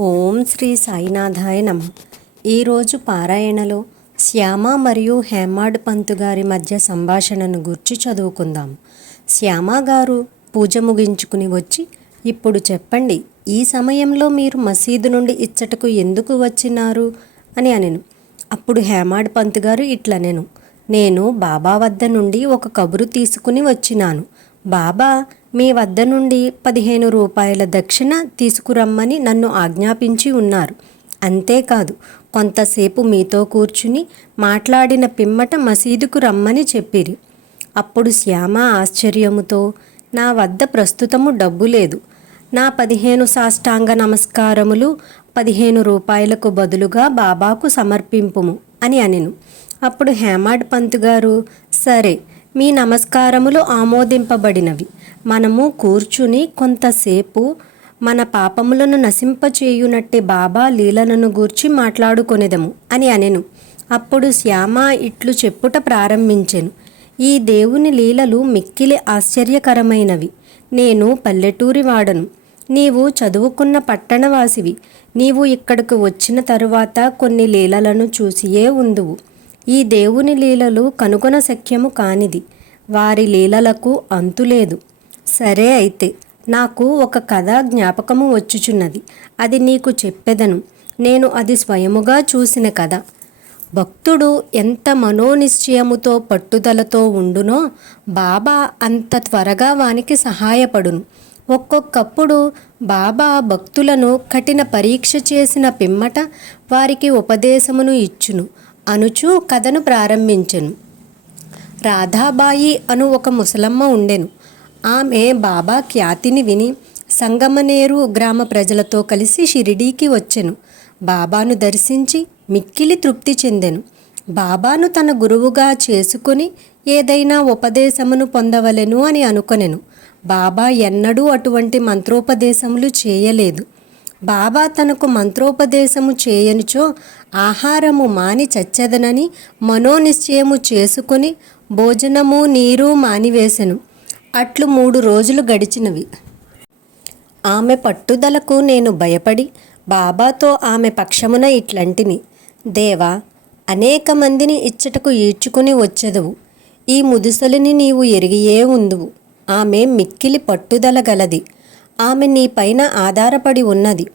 ఓం శ్రీ సాయినాథాయ నమ. ఈరోజు పారాయణలో శ్యామ మరియు హేమాడ్ పంతు గారి మధ్య సంభాషణను గుర్చి చదువుకుందాం. శ్యామ గారు పూజ ముగించుకుని వచ్చి ఇప్పుడు చెప్పండి ఈ సమయంలో మీరు మసీదు నుండి ఇచ్చటకు ఎందుకు వచ్చినారు? అని అనెను. అప్పుడు హేమాడ్ పంత్ గారు ఇట్లనెను నేను బాబా వద్ద నుండి ఒక కబురు తీసుకుని వచ్చినాను. బాబా మీ వద్ద నుండి పదిహేను రూపాయల దక్షిణ తీసుకురమ్మని నన్ను ఆజ్ఞాపించి ఉన్నారు. అంతేకాదు కొంతసేపు మీతో కూర్చుని మాట్లాడిన పిమ్మట మసీదుకు రమ్మని చెప్పిరి. అప్పుడు శ్యామ ఆశ్చర్యముతో నా వద్ద ప్రస్తుతము డబ్బు లేదు. నా పదిహేను సాష్టాంగ నమస్కారములు పదిహేను రూపాయలకు బదులుగా బాబాకు సమర్పింపుము అని అనెను. అప్పుడు హేమాడ్ పంత్ గారు సరే మీ నమస్కారములు ఆమోదింపబడినవి. మనము కూర్చుని కొంతసేపు మన పాపములను నశింపచేయునట్టే బాబా లీలలను గూర్చి మాట్లాడుకొనేదము అని అనెను. అప్పుడు శ్యామ ఇట్లు చెప్పుట ప్రారంభించెను. ఈ దేవుని లీలలు మిక్కిలి ఆశ్చర్యకరమైనవి. నేను పల్లెటూరి వాడను. నీవు చదువుకున్న పట్టణవాసివి. నీవు ఇక్కడకు వచ్చిన తరువాత కొన్ని లీలలను చూసియే ఉందువు. ఈ దేవుని లీలలు కనుగొన శక్యము కానిది. వారి లీలలకు అంతులేదు. సరే అయితే నాకు ఒక కథ జ్ఞాపకము వచ్చుచున్నది. అది నీకు చెప్పెదను. నేను అది స్వయముగా చూసిన కథ. భక్తుడు ఎంత మనోనిశ్చయముతో పట్టుదలతో ఉండునో బాబా అంత త్వరగా వానికి సహాయపడును. ఒక్కొక్కప్పుడు బాబా భక్తులను కఠిన పరీక్ష చేసిన పిమ్మట వారికి ఉపదేశమును ఇచ్చును. అనుచు కథను ప్రారంభించెను. రాధాబాయి అను ఒక ముసలమ్మ ఉండెను. ఆమె బాబా ఖ్యాతిని విని సంగమనేరు గ్రామ ప్రజలతో కలిసి షిరిడీకి వచ్చెను. బాబాను దర్శించి మిక్కిలి తృప్తి చెందెను. బాబాను తన గురువుగా చేసుకుని ఏదైనా ఉపదేశమును పొందవలెను అని అనుకొనెను. బాబా ఎన్నడూ అటువంటి మంత్రోపదేశములు చేయలేదు. బాబా తనకు మంత్రోపదేశము చేయనుచో ఆహారము మాని చచ్చెదనని మనోనిశ్చయము చేసుకుని భోజనము నీరు మానివేశెను అట్లు మూడు రోజులు గడిచినవి. ఆమె పట్టుదలకు నేను భయపడి బాబాతో ఆమె పక్షమున ఇట్లంటిని దేవా అనేక మందిని ఇచ్చటకు ఈడ్చుకుని వచ్చెదవు. ఈ ముదుసలిని నీవు ఎరిగియే ఉందువు. ఆమె మిక్కిలి పట్టుదల గలది. ఆమె నీ పైన ఆధారపడి ఉన్నది.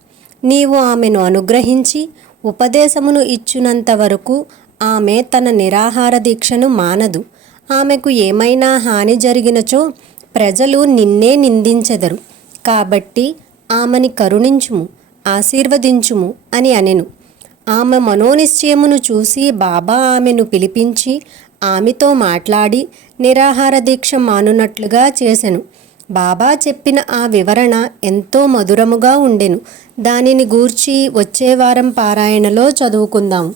నీవు ఆమెను అనుగ్రహించి ఉపదేశమును ఇచ్చినంత వరకు ఆమె తన నిరాహార దీక్షను మానదు. ఆమెకు ఏమైనా హాని జరిగినచో ప్రజలు నిన్నే నిందించెదరు. కాబట్టి ఆమెని కరుణించుము ఆశీర్వదించుము అని అనెను. ఆమె మనోనిశ్చయమును చూసి బాబా ఆమెను పిలిపించి ఆమెతో మాట్లాడి నిరాహార దీక్ష మానునట్లుగా చేసెను. బాబా చెప్పిన ఆ వివరణ ఎంతో మధురముగా ఉండెను. దానిని గూర్చి వచ్చే వారం పారాయణలో చదువుకుందాం.